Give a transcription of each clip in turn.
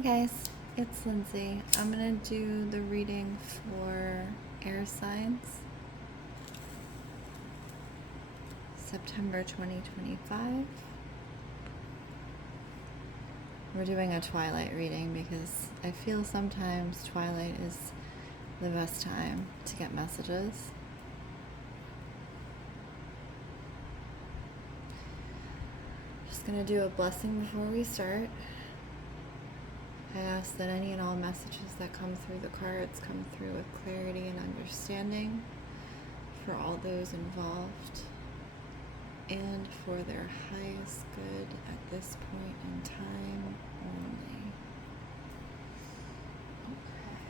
Hey guys, it's Lindsay. I'm going to do the reading for air signs, September 2025. We're doing a twilight reading because I feel sometimes twilight is the best time to get messages. Just going to do a blessing before we start. I ask that any and all messages that come through the cards come through with clarity and understanding for all those involved and for their highest good at this point in time only. Okay.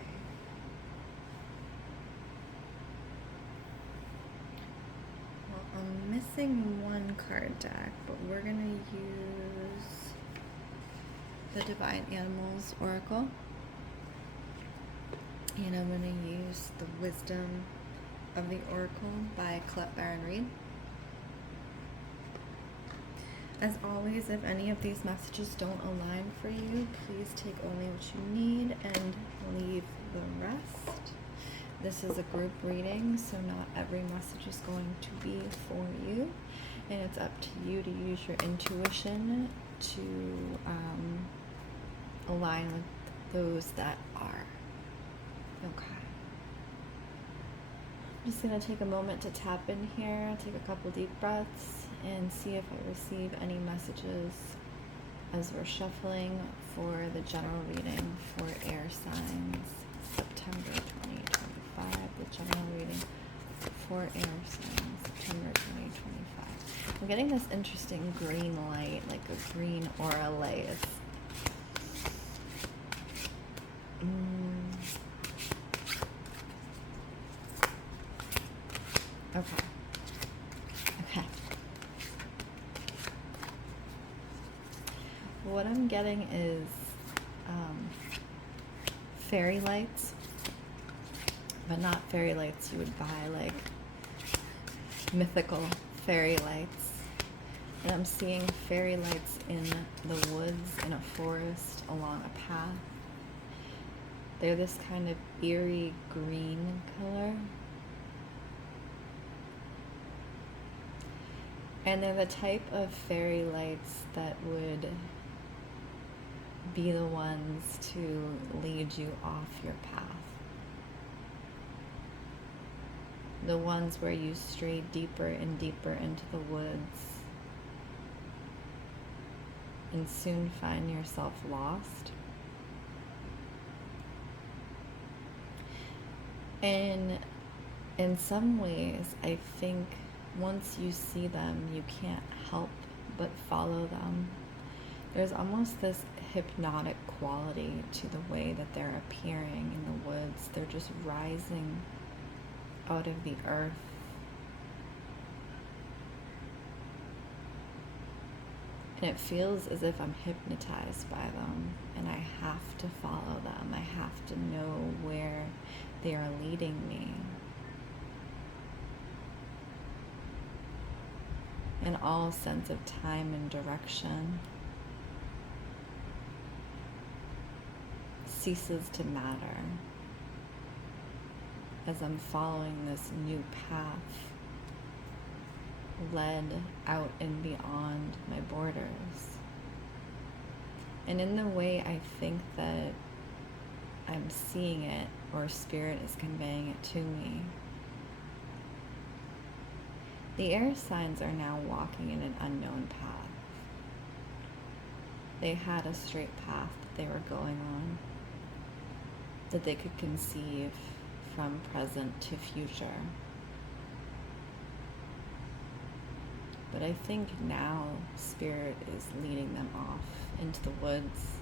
Well, I'm missing one card deck, but we're going to use the Divine Animals Oracle, and I'm going to use the Wisdom of the Oracle by Colette Baron Reed. As always, if any of these messages don't align for you, please take only what you need and leave the rest. This is a group reading, so not every message is going to be for you, and it's up to you to use your intuition to align with those that are. Okay. I'm just going to take a moment to tap in here, take a couple deep breaths, and see if I receive any messages as we're shuffling for the general reading for air signs, September 2025. The general reading for air signs, September 2025. I'm getting this interesting green light, like a green aura light. Okay. What I'm getting is fairy lights, but not fairy lights you would buy, like mythical fairy lights. And I'm seeing fairy lights in the woods, in a forest, along a path. They're this kind of eerie green color. And they're the type of fairy lights that would be the ones to lead you off your path. The ones where you stray deeper and deeper into the woods and soon find yourself lost. And in some ways, I think once you see them, you can't help but follow them. There's almost this hypnotic quality to the way that they're appearing in the woods. They're just rising out of the earth. And it feels as if I'm hypnotized by them, and I have to follow them. I have to know where they are leading me. And all sense of time and direction ceases to matter as I'm following this new path led out and beyond my borders. And in the way I think that I'm seeing it, or Spirit is conveying it to me, the air signs are now walking in an unknown path. They had a straight path that they were going on, that they could conceive from present to future. But I think now Spirit is leading them off into the woods,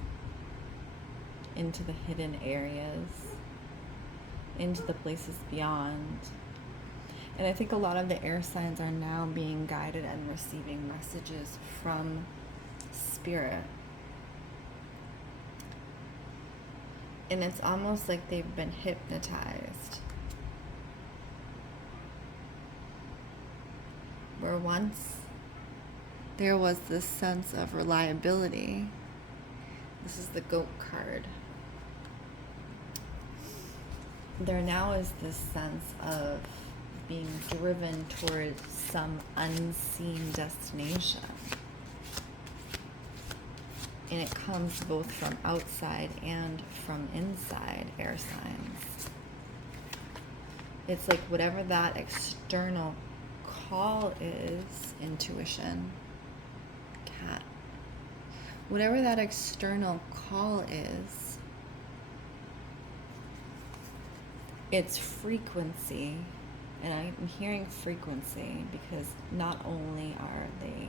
into the hidden areas, into the places beyond. And I think a lot of the air signs are now being guided and receiving messages from Spirit. And it's almost like they've been hypnotized. Where once there was this sense of reliability, This is the goat card. There now is this sense of being driven towards some unseen destination. And it comes both from outside and from inside air signs. It's like whatever that external call is, intuition, cat. Whatever that external call is, it's frequency. And I'm hearing frequency because not only are they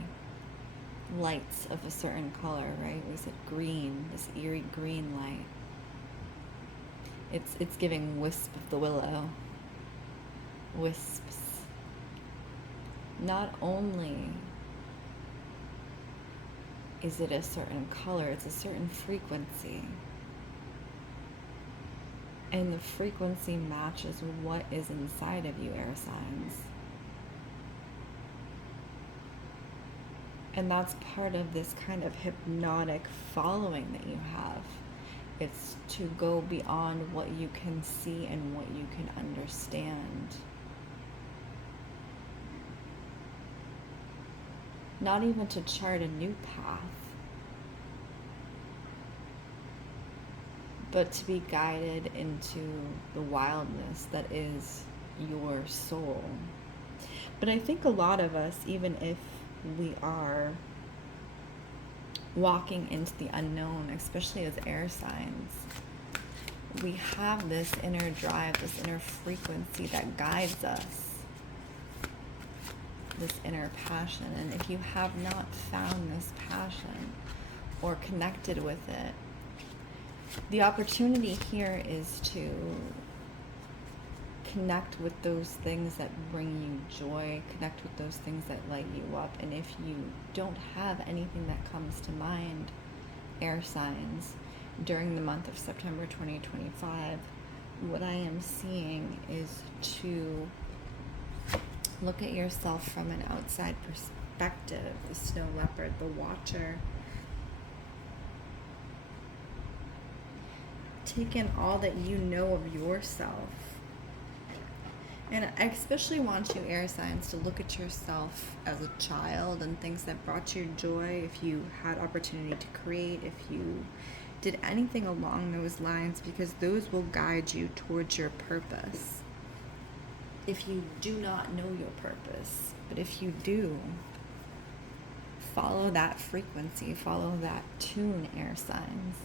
lights of a certain color, right? We said green, this eerie green light. It's giving wisp of the willow. Wisps. Not only is it a certain color, it's a certain frequency. And the frequency matches what is inside of you, air signs. And that's part of this kind of hypnotic following that you have. It's to go beyond what you can see and what you can understand. Not even to chart a new path, but to be guided into the wildness that is your soul. But I think a lot of us, even if we are walking into the unknown, especially as air signs, we have this inner drive, this inner frequency that guides us, this inner passion. And if you have not found this passion or connected with it, the opportunity here is to connect with those things that bring you joy, connect with those things that light you up. And if you don't have anything that comes to mind, air signs, during the month of September 2025, what I am seeing is to look at yourself from an outside perspective, the snow leopard, the watcher. Take in all that you know of yourself. And I especially want you, air signs, to look at yourself as a child and things that brought you joy. If you had opportunity to create, if you did anything along those lines, because those will guide you towards your purpose. If you do not know your purpose, but if you do, follow that frequency, follow that tune, air signs.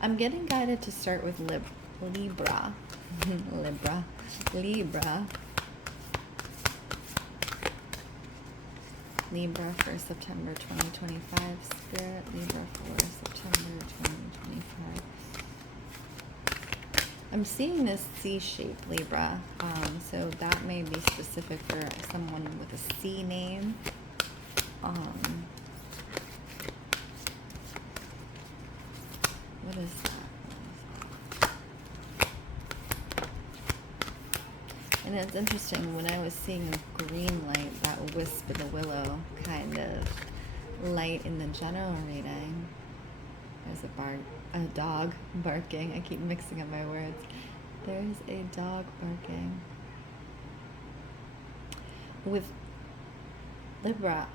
I'm getting guided to start with Libra. Libra for September 2025. Spirit, Libra for September 2025. I'm seeing this C shape, Libra. So that may be specific for someone with a C name. What is that? And it's interesting, when I was seeing a green light, that wisp of the willow kind of light in the general reading. There's a dog barking. I keep mixing up my words. There's a dog barking. With Libra.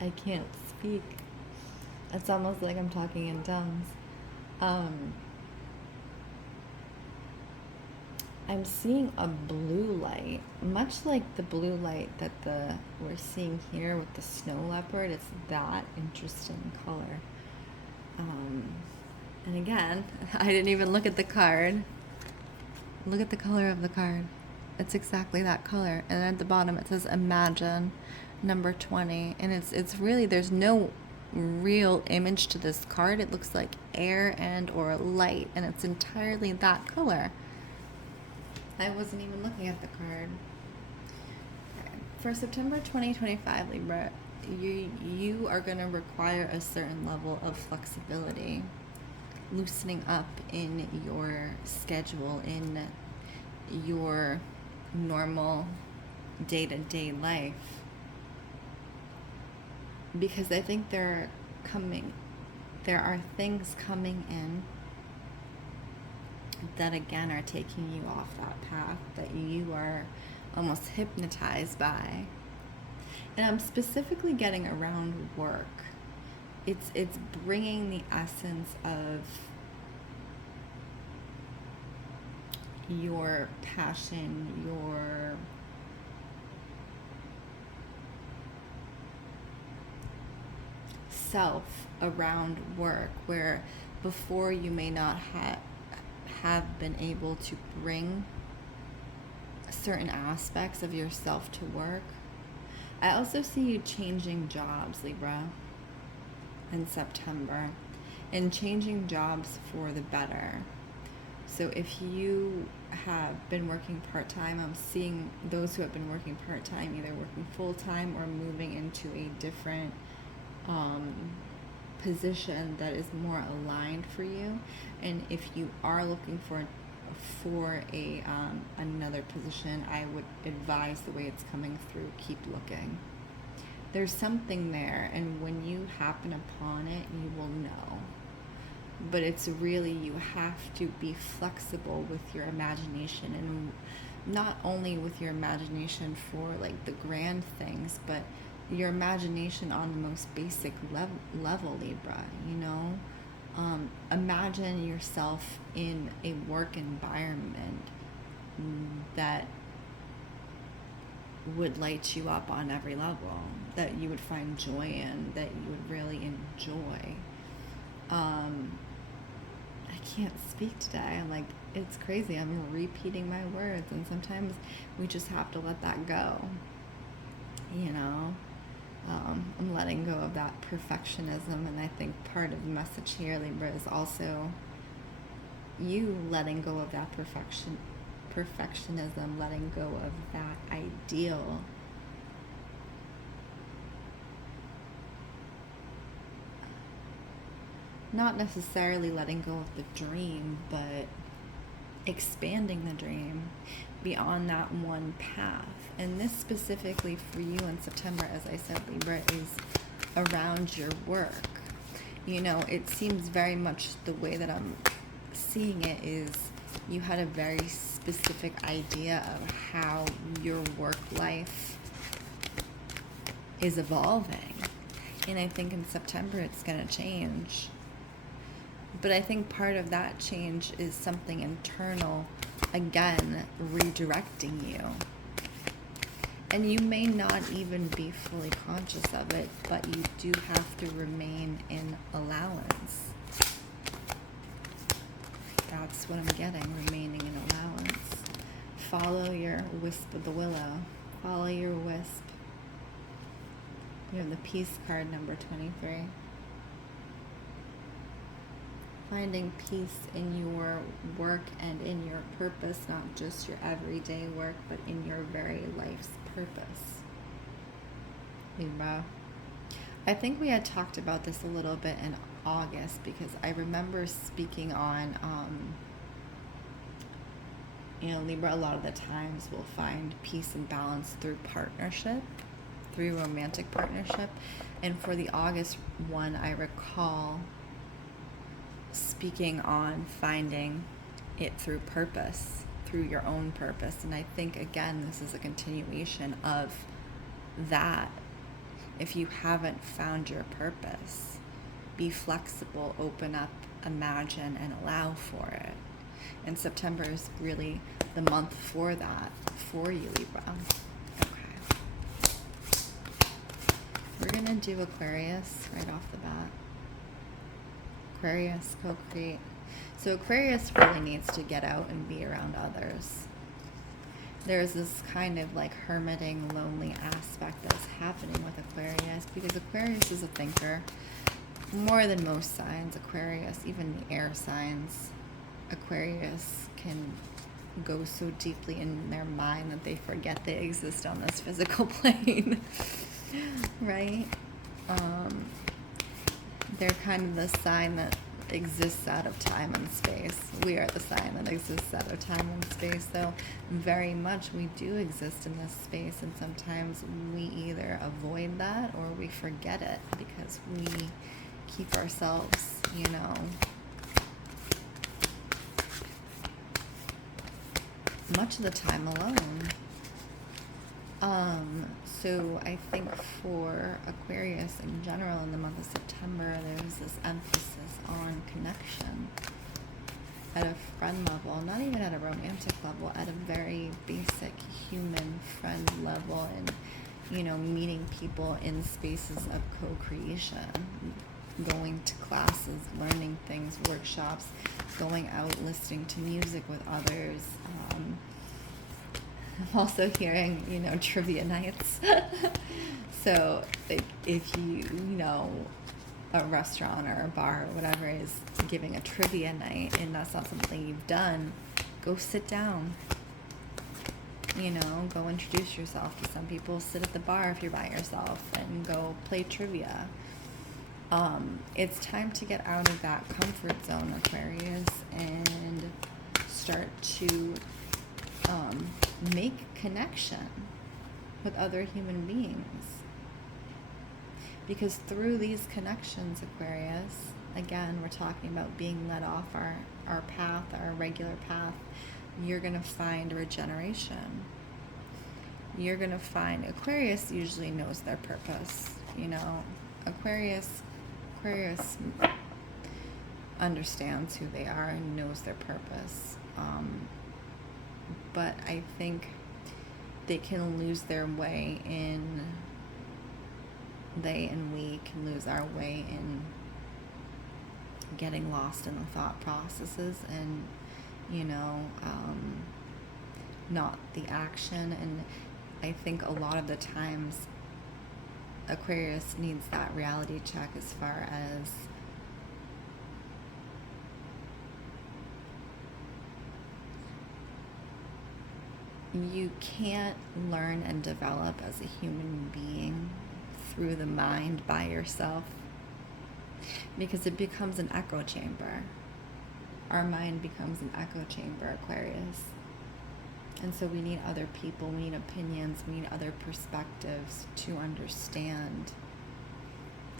I can't speak. It's almost like I'm talking in tongues. I'm seeing a blue light, much like the blue light that we're seeing here with the snow leopard. It's that interesting color. And again, I didn't even look at the card. Look at the color of the card. It's exactly that color. And at the bottom it says Imagine, number 20. And it's really, there's no real image to this card. It looks like air and or light, and it's entirely that color. I wasn't even looking at the card. Okay. For September 2025, Libra, you are going to require a certain level of flexibility, loosening up in your schedule, in your normal day-to-day life. because I think there are things coming in that again are taking you off that path that you are almost hypnotized by. And I'm specifically getting around work. It's bringing the essence of your passion, your self around work, where before you may not have been able to bring certain aspects of yourself to work. I also see you changing jobs, Libra, in September, and changing jobs for the better. So if you have been working part-time, I'm seeing those who have been working part-time either working full-time or moving into a different position that is more aligned for you. And if you are looking for a another position, I would advise, the way it's coming through, keep looking. There's something there, and when you happen upon it, you will know. But it's really, you have to be flexible with your imagination, and not only with your imagination for like the grand things, but your imagination on the most basic level, Libra, you know? Imagine yourself in a work environment that would light you up on every level, that you would find joy in, that you would really enjoy. I can't speak today. I'm like, it's crazy. I'm repeating my words, and sometimes we just have to let that go, you know? I'm letting go of that perfectionism, and I think part of the message here, Libra, is also you letting go of that perfectionism, letting go of that ideal. Not necessarily letting go of the dream, but expanding the dream beyond that one path. And this specifically for you in September, as I said, Libra, is around your work. You know, it seems very much, the way that I'm seeing it is, you had a very specific idea of how your work life is evolving. And I think in September it's going to change. But I think part of that change is something internal, again, redirecting you. And you may not even be fully conscious of it, but you do have to remain in allowance. That's what I'm getting, remaining in allowance. Follow your wisp of the willow. Follow your wisp. You have the Peace card, number 23. Finding peace in your work and in your purpose, not just your everyday work, but in your very life's purpose. Libra. I think we had talked about this a little bit in August, because I remember speaking on, Libra, a lot of the times will find peace and balance through partnership, through romantic partnership. And for the August one, I recall speaking on finding it through purpose, through your own purpose. And I think, again, this is a continuation of that. If you haven't found your purpose, be flexible, open up, imagine, and allow for it. And September is really the month for that, for you, Libra. Okay. We're going to do Aquarius right off the bat. Aquarius, co-create. So Aquarius really needs to get out and be around others. There's this kind of like hermiting, lonely aspect that's happening with Aquarius, because Aquarius is a thinker. More than most signs, Aquarius, even the air signs, Aquarius can go so deeply in their mind that they forget they exist on this physical plane, right? They're kind of the sign that exists out of time and space. We are the sign that exists out of time and space. So very much we do exist in this space, and sometimes we either avoid that or we forget it because we keep ourselves, much of the time alone. So I think for Aquarius in general in the month of September, there's this emphasis on connection at a friend level, not even at a romantic level, at a very basic human friend level, and meeting people in spaces of co-creation, going to classes, learning things, workshops, going out, listening to music with others. Also hearing, trivia nights. So if you, a restaurant or a bar or whatever is giving a trivia night and that's not something you've done, go sit down. Go introduce yourself to some people. Sit at the bar if you're by yourself and go play trivia. It's time to get out of that comfort zone, Aquarius, and start to make connection with other human beings. Because through these connections, Aquarius, again, we're talking about being led off our path, our regular path, you're going to find regeneration. You're going to find, Aquarius usually knows their purpose. Aquarius understands who they are and knows their purpose. But I think they can lose their way in, they and we can lose our way in getting lost in the thought processes and, not the action. And I think a lot of the times Aquarius needs that reality check as far as you can't learn and develop as a human being through the mind by yourself, because it becomes an echo chamber. Our mind becomes an echo chamber, Aquarius. And so we need other people, we need opinions, we need other perspectives to understand.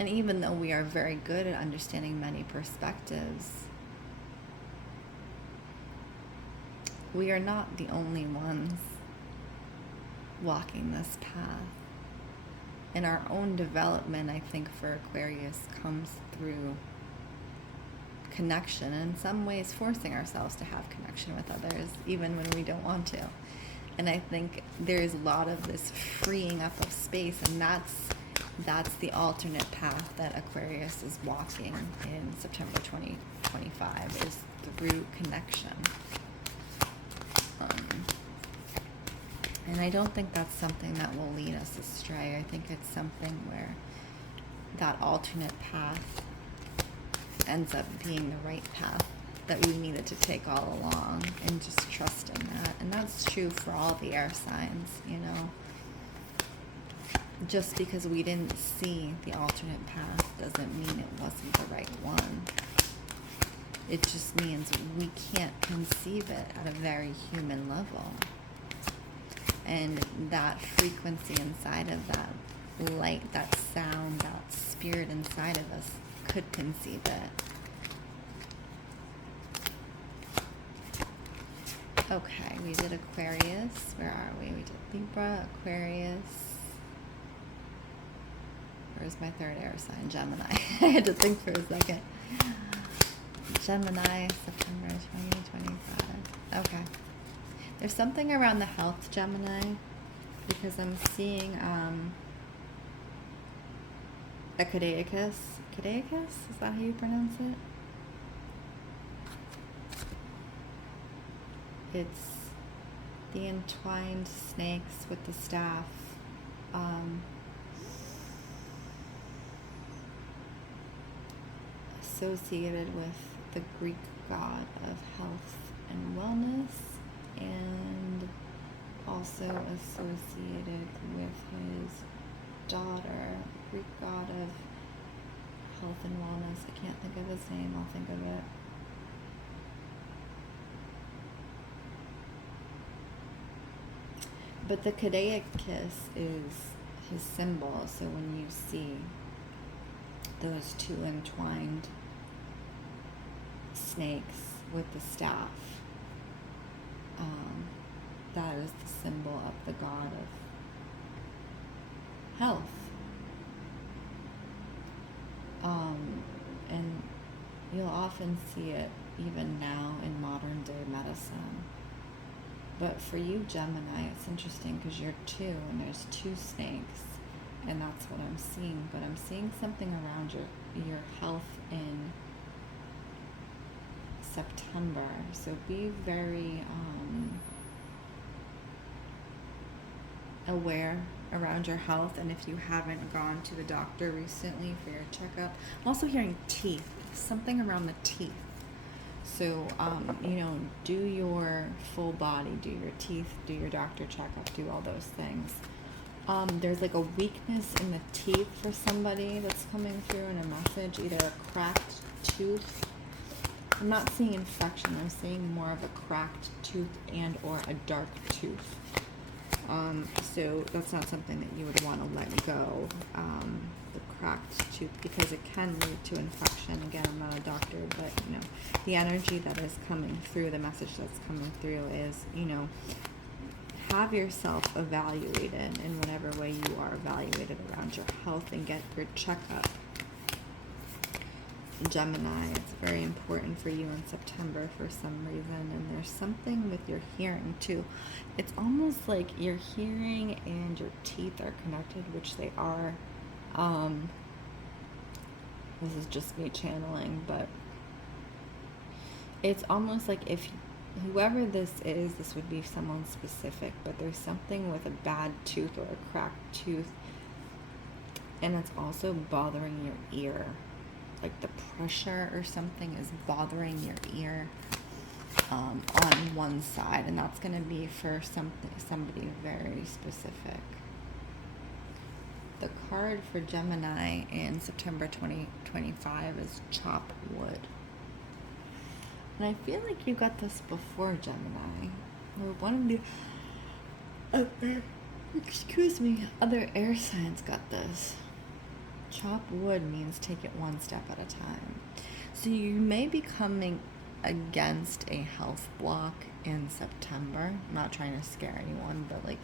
And even though we are very good at understanding many perspectives, we are not the only ones walking this path. And our own development, I think, for Aquarius comes through connection, and in some ways forcing ourselves to have connection with others, even when we don't want to. And I think there's a lot of this freeing up of space, and that's the alternate path that Aquarius is walking in September 2025, is through connection. And I don't think that's something that will lead us astray. I think it's something where that alternate path ends up being the right path that we needed to take all along, and just trust in that. And that's true for all the air signs, Just because we didn't see the alternate path doesn't mean it wasn't the right one. It just means we can't conceive it at a very human level. And that frequency inside of that light, that sound, that spirit inside of us could conceive it. Okay, we did Aquarius. Where are we? We did Libra, Aquarius. Where's my third air sign? Gemini. I had to think for a second. Gemini, September 2025. Okay. There's something around the health, Gemini, because I'm seeing a cadeacus. Cadeacus? Is that how you pronounce it? It's the entwined snakes with the staff. Associated with the Greek god of health and wellness, and also associated with his daughter, Greek god of health and wellness. I can't think of his name. I'll think of it. But the cadeacus is his symbol. So when you see those two entwined snakes with the staff, that is the symbol of the god of health. And you'll often see it even now in modern day medicine. But for you, Gemini, it's interesting because you're two and there's two snakes, and that's what I'm seeing. But I'm seeing something around your health in September. So be very aware around your health, and if you haven't gone to the doctor recently for your checkup. I'm also hearing teeth, something around the teeth. So, do your full body, do your teeth, do your doctor checkup, do all those things. There's like a weakness in the teeth for somebody that's coming through in a message, either a cracked tooth. I'm not seeing infection, I'm seeing more of a cracked tooth and or a dark tooth. So that's not something that you would want to let go, the cracked tooth, because it can lead to infection. Again, I'm not a doctor, but, the energy that is coming through, the message that's coming through is, have yourself evaluated in whatever way you are evaluated around your health, and get your checkup. Gemini, it's very important for you in September for some reason, and there's something with your hearing too. It's almost like your hearing and your teeth are connected, which they are. This is just me channeling, but it's almost like if whoever this is, this would be someone specific, but there's something with a bad tooth or a cracked tooth, and it's also bothering your ear. Like the pressure or something is bothering your ear on one side, and that's going to be for somebody very specific. The card for Gemini in September 2025 is chop wood. And I feel like you got this before, Gemini. Or one of the other air signs got this. Chop wood means take it one step at a time. So you may be coming against a health block in September. I'm not trying to scare anyone, but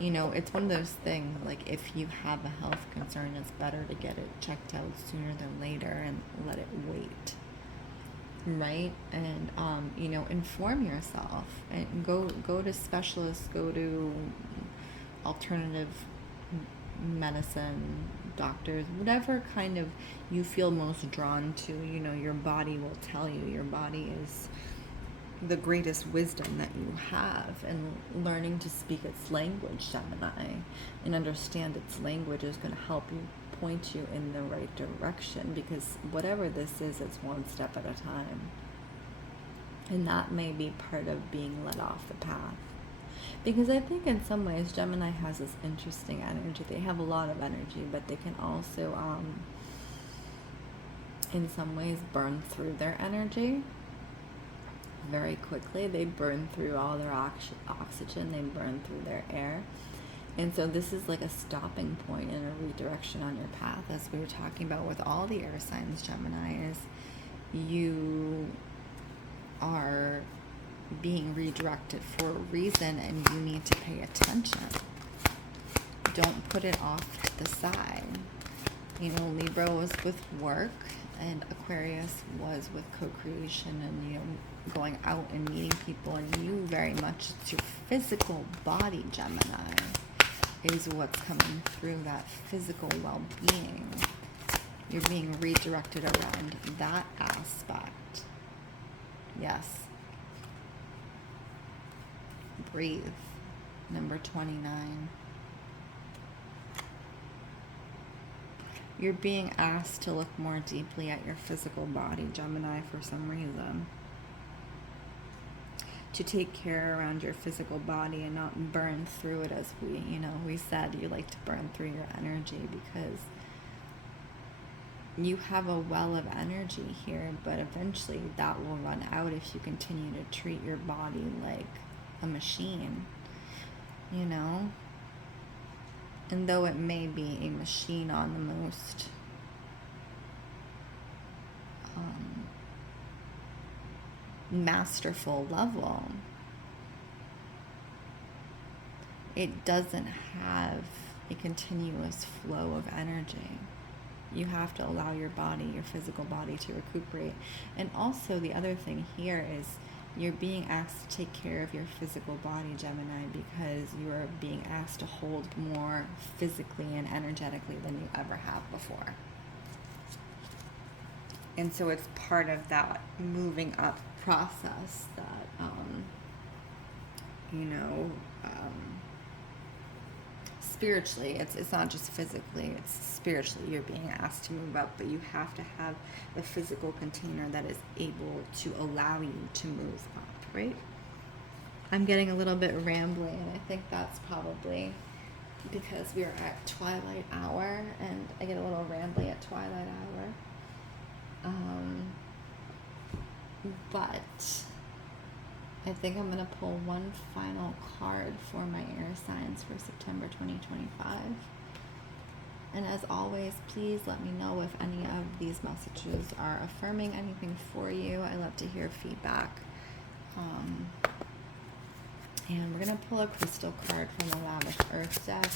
it's one of those things, like if you have a health concern, it's better to get it checked out sooner than later and let it wait. Right? And, inform yourself and go to specialists, go to alternative medicine, doctors, whatever kind of you feel most drawn to. Your body will tell you. Your body is the greatest wisdom that you have, and learning to speak its language, Gemini, and understand its language is going to help you, point you in the right direction, because whatever this is, it's one step at a time, and that may be part of being let off the path. Because I think in some ways Gemini has this interesting energy. They have a lot of energy, but they can also, in some ways, burn through their energy very quickly. They burn through all their oxygen. They burn through their air. And so this is like a stopping point and a redirection on your path, as we were talking about with all the air signs, Gemini, is you are being redirected for a reason, and you need to pay attention. Don't put it off to the side. Libra was with work, and Aquarius was with co-creation and, going out and meeting people, and you very much, it's your physical body, Gemini, is what's coming through, that physical well-being. You're being redirected around that aspect. Yes. Breathe. Number 29. You're being asked to look more deeply at your physical body, Gemini, for some reason. To take care around your physical body and not burn through it, as we said, you like to burn through your energy, because you have a well of energy here, but eventually that will run out if you continue to treat your body like a machine, you know? And though it may be a machine on the most masterful level, it doesn't have a continuous flow of energy. You have to allow your body, your physical body, to recuperate. And also the other thing here is you're being asked to take care of your physical body, Gemini, because you are being asked to hold more physically and energetically than you ever have before. And so it's part of that moving up process that, spiritually, it's not just physically, it's spiritually. You're being asked to move up, but you have to have the physical container that is able to allow you to move up, right? I'm getting a little bit rambly, and I think that's probably because we are at twilight hour, and I get a little rambly at twilight hour. But I think I'm going to pull one final card for my air signs for September 2025. And as always, please let me know if any of these messages are affirming anything for you. I love to hear feedback. And we're going to pull a crystal card from the Lavish Earth deck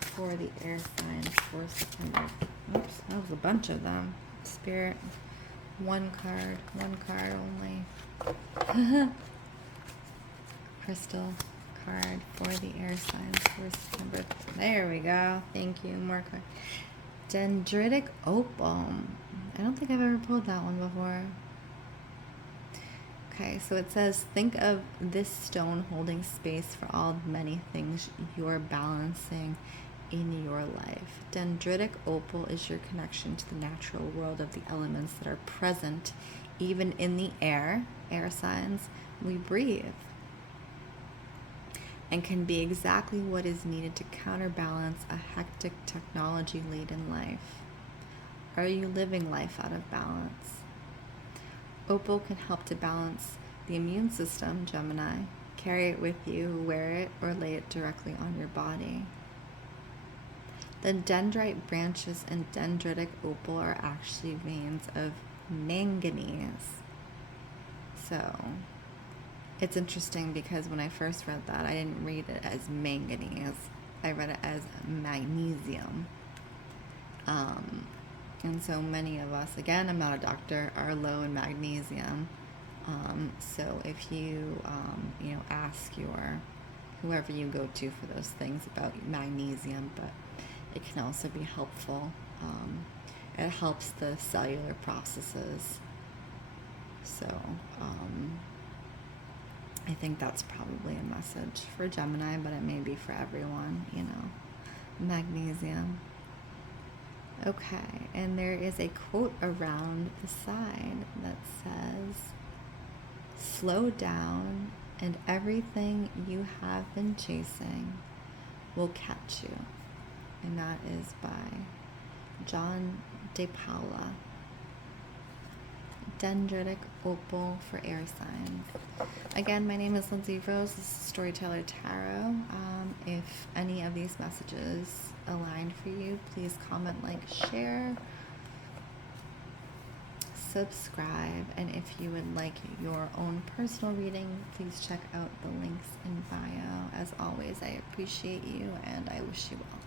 for the air signs for September. Oops, that was a bunch of them. Spirit, one card only. Crystal card for the air signs for September. There we go. Thank you. More card. Dendritic opal. I don't think I've ever pulled that one before. Okay, so it says, think of this stone holding space for all the many things you're balancing in your life. Dendritic opal is your connection to the natural world of the elements that are present even in the air signs we breathe, and can be exactly what is needed to counterbalance a hectic technology-laden life. Are you living life out of balance? Opal can help to balance the immune system, Gemini. Carry it with you, wear it, or lay it directly on your body. The dendrite branches in dendritic opal are actually veins of manganese. So it's interesting because when I first read that, I didn't read it as manganese. I read it as magnesium. And so many of us, again, I'm not a doctor, are low in magnesium. So if you, ask whoever you go to for those things about magnesium, but it can also be helpful. It helps the cellular processes. So I think that's probably a message for Gemini, but it may be for everyone, magnesium. Okay, and there is a quote around the side that says, slow down and everything you have been chasing will catch you. And that is by John De Paula. Dendritic opal for air signs. Again, my name is Lindsey Rose. This is Storyteller Tarot. If any of these messages aligned for you, please comment, like, share, subscribe, and if you would like your own personal reading, please check out the links in bio. As always, I appreciate you and I wish you well.